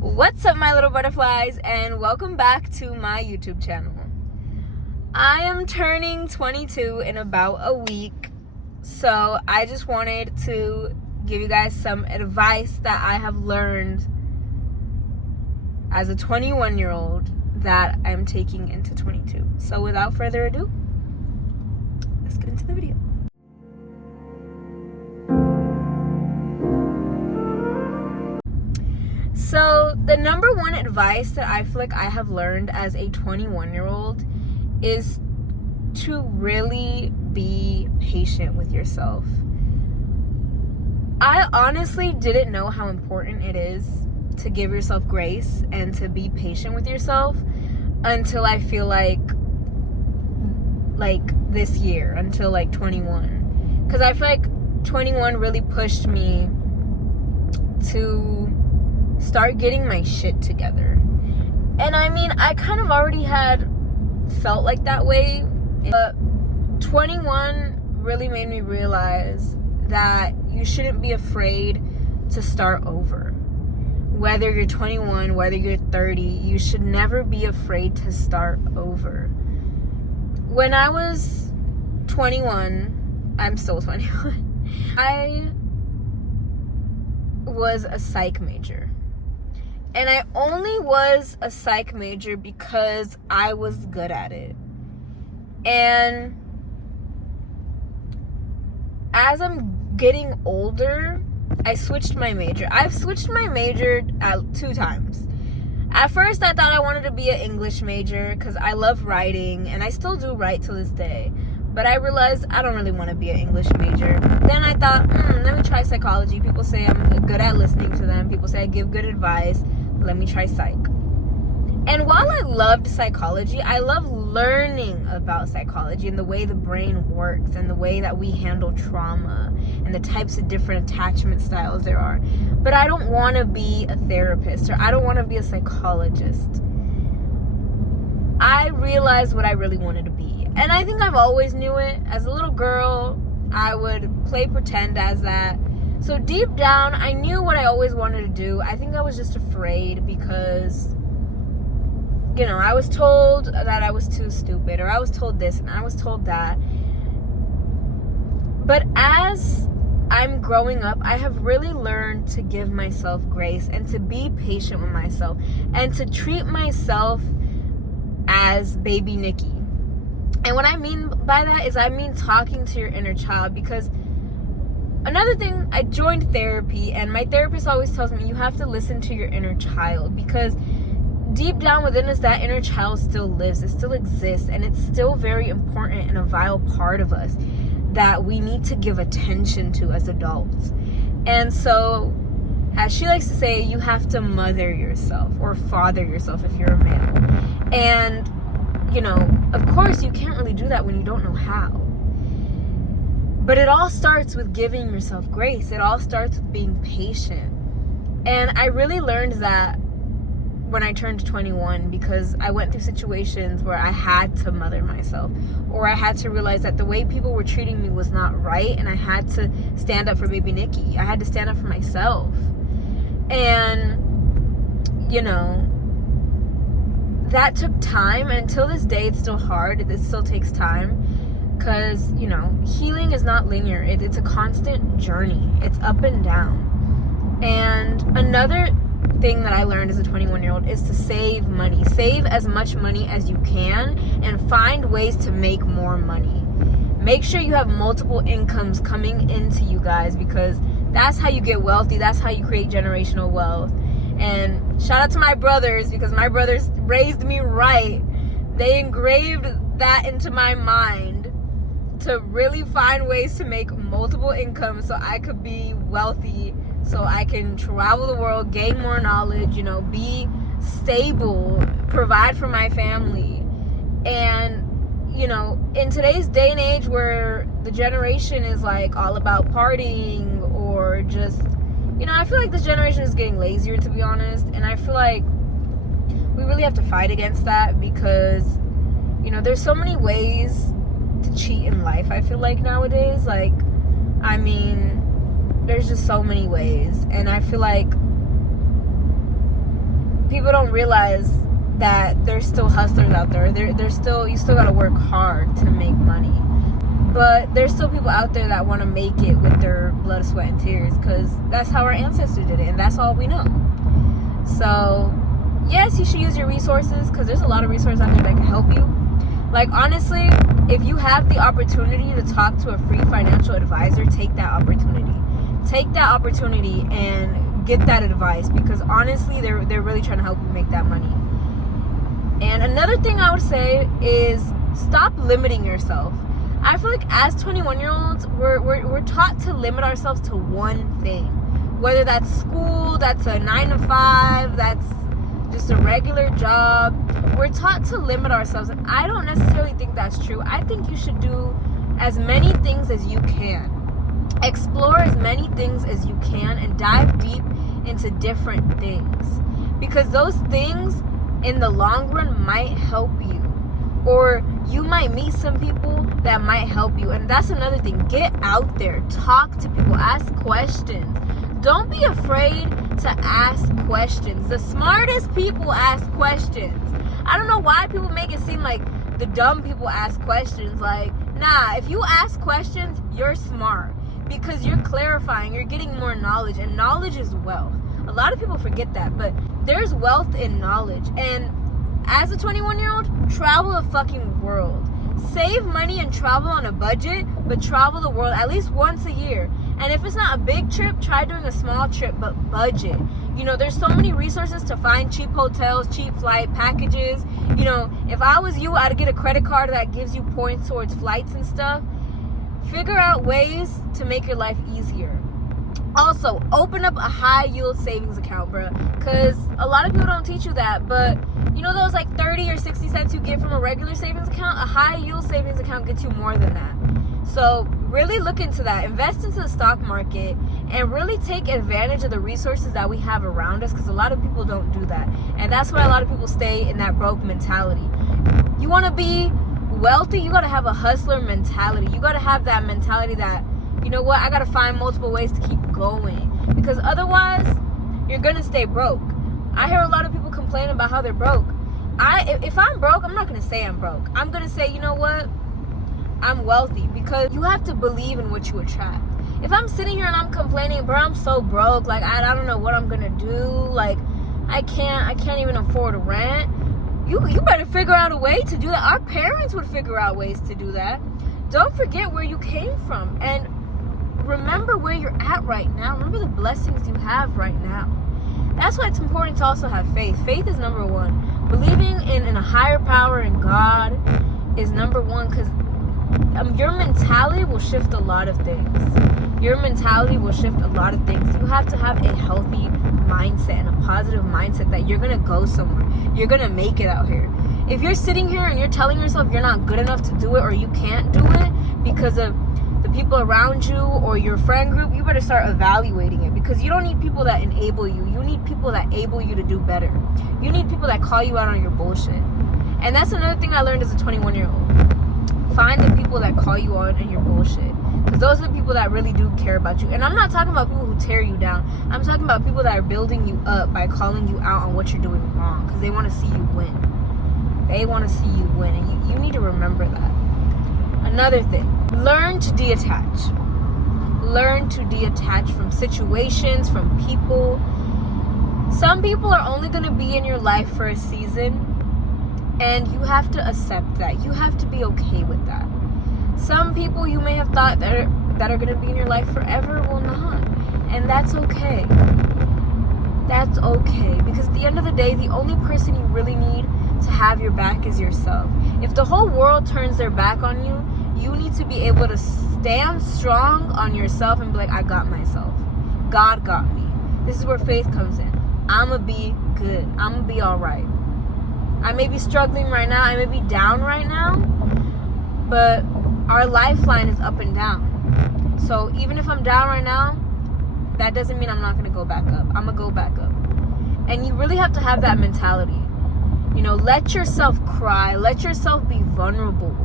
What's up, my little butterflies, and welcome back to my YouTube channel. I am turning 22 in about a week, so I just wanted to give you guys some advice that I have learned as a 21-year-old that I'm taking into 22. So without further ado, let's get into the video. So the number one advice that I feel like I have learned as a 21-year-old is to really be patient with yourself. I honestly didn't know how important it is to give yourself grace and to be patient with yourself until I feel like this year, until 21. Because I feel like 21 really pushed me to start getting my shit together. And I mean, I kind of already had felt like that way, but 21 really made me realize that you shouldn't be afraid to start over. Whether you're 21, whether you're 30, you should never be afraid to start over. When I was 21, I'm still 21, I was a psych major. And I only was a psych major because I was good at it. And as I'm getting older, I switched my major. I've switched my major 2 times. At first, I thought I wanted to be an English major because I love writing, and I still do write to this day. But I realized I don't really want to be an English major. Then I thought, let me try psychology. People say I'm good at listening to them. People say I give good advice. Let me try psych. And while I loved psychology, I love learning about psychology and the way the brain works and the way that we handle trauma and the types of different attachment styles there are. But I don't want to be a therapist, or I don't want to be a psychologist. I realized what I really wanted to be. And I think I've always knew it. As a little girl, I would play pretend as that. So deep down, I knew what I always wanted to do. I think I was just afraid because, I was told that I was too stupid, or I was told this and I was told that. But as I'm growing up, I have really learned to give myself grace and to be patient with myself and to treat myself as baby Nikki. And what I mean by that is I mean talking to your inner child, because another thing, I joined therapy, and my therapist always tells me you have to listen to your inner child, because deep down within us, that inner child still lives, it still exists, and it's still very important and a vital part of us that we need to give attention to as adults. And so, as she likes to say, you have to mother yourself or father yourself if you're a male. And, of course, you can't really do that when you don't know how. But it all starts with giving yourself grace. It all starts with being patient. And I really learned that when I turned 21, because I went through situations where I had to mother myself, or I had to realize that the way people were treating me was not right, and I had to stand up for baby Nikki. I had to stand up for myself. And, that took time, and until this day, it's still hard. It still takes time. Because, healing is not linear. It's a constant journey. It's up and down. And another thing that I learned as a 21-year-old is to save money. Save as much money as you can and find ways to make more money. Make sure you have multiple incomes coming into you guys, because that's how you get wealthy. That's how you create generational wealth. And shout out to my brothers, because my brothers raised me right. They engraved that into my mind to really find ways to make multiple incomes so I could be wealthy, so I can travel the world, gain more knowledge, be stable, provide for my family. And, in today's day and age where the generation is all about partying, or just, I feel like this generation is getting lazier, to be honest. And I feel like we really have to fight against that, because, there's so many ways to cheat in life, I feel like, nowadays. There's just so many ways, and I feel like people don't realize that there's still hustlers out there. There's still, you still gotta work hard to make money. But there's still people out there that want to make it with their blood, sweat, and tears, because that's how our ancestors did it, and that's all we know. So, yes, you should use your resources, because there's a lot of resources out there that can help you. Like, honestly, if you have the opportunity to talk to a free financial advisor, take that opportunity. Take that opportunity and get that advice, because honestly, they're really trying to help you make that money. And another thing I would say is stop limiting yourself. I feel like as 21-year-olds, we're taught to limit ourselves to one thing. Whether that's school, that's a 9-to-5, that's just a regular job. We're taught to limit ourselves, and I don't necessarily think that's true. I think you should do as many things as you can. Explore as many things as you can and dive deep into different things. Because those things, in the long run, might help you. Or you might meet some people that might help you. And that's another thing. Get out there. Talk to people. Ask questions. Don't be afraid to ask questions. The smartest people ask questions. I don't know why people make it seem like the dumb people ask questions. Like, nah, if you ask questions, you're smart. Because you're clarifying. You're getting more knowledge. And knowledge is wealth. A lot of people forget that. But there's wealth in knowledge. And as a 21-year-old, travel the fucking world. Save money and travel on a budget, but travel the world at least once a year. And if it's not a big trip, try doing a small trip, but budget. You know, there's so many resources to find cheap hotels, cheap flight packages. You know, if I was you, I'd get a credit card that gives you points towards flights and stuff. Figure out ways to make your life easier. Also, open up a high yield savings account, bro. Because a lot of people don't teach you that. But you know those like 30 or 60 cents you get from a regular savings account? A high yield savings account gets you more than that. So really look into that. Invest into the stock market and really take advantage of the resources that we have around us, because a lot of people don't do that. And that's why a lot of people stay in that broke mentality. You want to be wealthy, you got to have a hustler mentality. You got to have that mentality that, you know what, I got to find multiple ways to keep going, because otherwise you're going to stay broke. I hear a lot of people complain about how they're broke. If I'm broke, I'm not going to say I'm broke. I'm going to say, you know what, I'm wealthy, because you have to believe in what you attract. If I'm sitting here and I'm complaining, bro, I'm so broke, like I don't know what I'm going to do, like I can't even afford a rent. You better figure out a way to do that. Our parents would figure out ways to do that. Don't forget where you came from, and remember where you're at right now. Remember the blessings you have right now. That's why it's important to also have faith. Faith is number one. Believing in a higher power, in God, is number one, because your mentality will shift a lot of things. Your mentality will shift a lot of things. You have to have a healthy mindset and a positive mindset that you're going to go somewhere. You're going to make it out here. If you're sitting here and you're telling yourself you're not good enough to do it, or you can't do it because of the people around you or your friend group, you better start evaluating it, because you don't need people that enable you. You need people that able you to do better. You need people that call you out on your bullshit. And that's another thing I learned as a 21-year-old. Find the people that call you out on your bullshit, because those are the people that really do care about you. And I'm not talking about people who tear you down. I'm talking about people that are building you up by calling you out on what you're doing wrong, because they want to see you win. They want to see you win, and you need to remember that. Another thing, learn to detach. Learn to detach from situations, from people. Some people are only going to be in your life for a season, and you have to accept that. You have to be okay with that. Some people you may have thought that are going to be in your life forever will not, and that's okay. That's okay, because at the end of the day, the only person you really need to have your back is yourself. If the whole world turns their back on you, you need to be able to stand strong on yourself and be like, I got myself. God got me. This is where faith comes in. I'ma be good. I'ma be all right. I may be struggling right now. I may be down right now, but our lifeline is up and down. So even if I'm down right now, that doesn't mean I'm not going to go back up. I'm going to go back up. And you really have to have that mentality. You know, let yourself cry. Let yourself be vulnerable.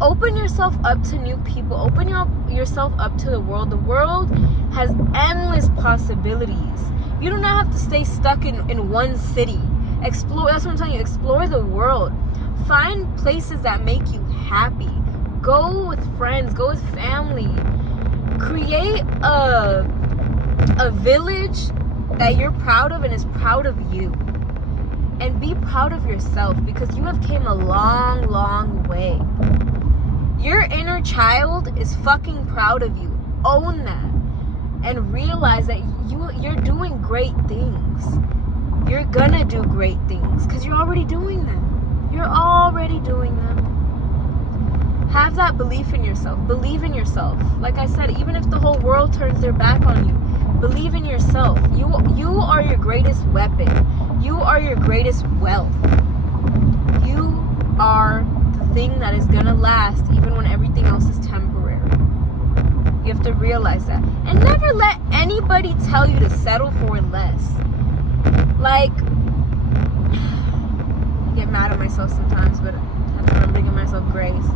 Open yourself up to new people. Open yourself up to the world. The world has endless possibilities. You do not have to stay stuck in one city. Explore. That's what I'm telling you. Explore the world. Find places that make you happy. Go with friends. Go with family. Create a village that you're proud of and is proud of you. And be proud of yourself, because you have came a long, long way. Your inner child is fucking proud of you. Own that. And realize that you're doing great things. You're gonna do great things because you're already doing them. You're already doing them. Have that belief in yourself. Believe in yourself. Like I said, even if the whole world turns their back on you, believe in yourself. You are your greatest weapon. You are your greatest wealth. You are the thing that is gonna last even when everything else is temporary. You have to realize that. And never let anybody tell you to settle for less. Like, I get mad at myself sometimes, but I'm giving myself grace.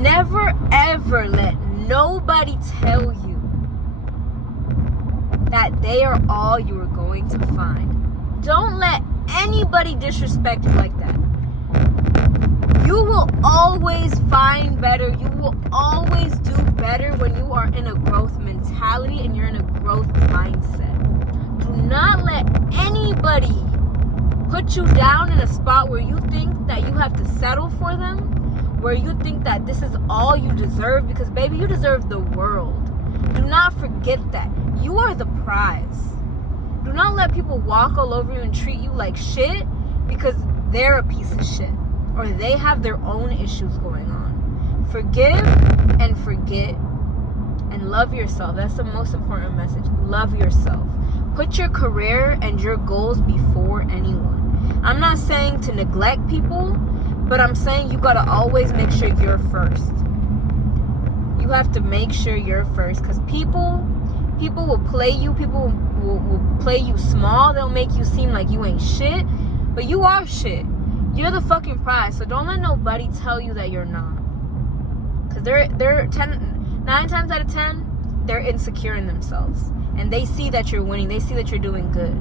Never ever let nobody tell you that they are all you are going to find. Don't let anybody disrespect you like that. You will always find better. You will always do better when you are in a growth mentality and you're in a growth mindset. Do not let anybody put you down in a spot where you think that you have to settle for them, where you think that this is all you deserve, because baby, you deserve the world. Do not forget that. You are the prize. Do not let people walk all over you and treat you like shit because they're a piece of shit or they have their own issues going on. Forgive and forget and love yourself. That's the most important message. Love yourself. Put your career and your goals before anyone. I'm not saying to neglect people, but I'm saying you gotta always make sure you're first. You have to make sure you're first, because people will play you. People will play you small. They'll make you seem like you ain't shit, but you are shit. You're the fucking prize. So don't let nobody tell you that you're not, because they're 9 times out of 10 they're insecure in themselves, and they see that you're winning. They see that you're doing good.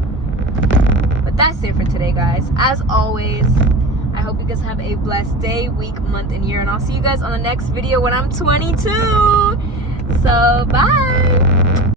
But that's it for today, guys. As always, I hope you guys have a blessed day, week, month, and year. And I'll see you guys on the next video when I'm 22. So, bye.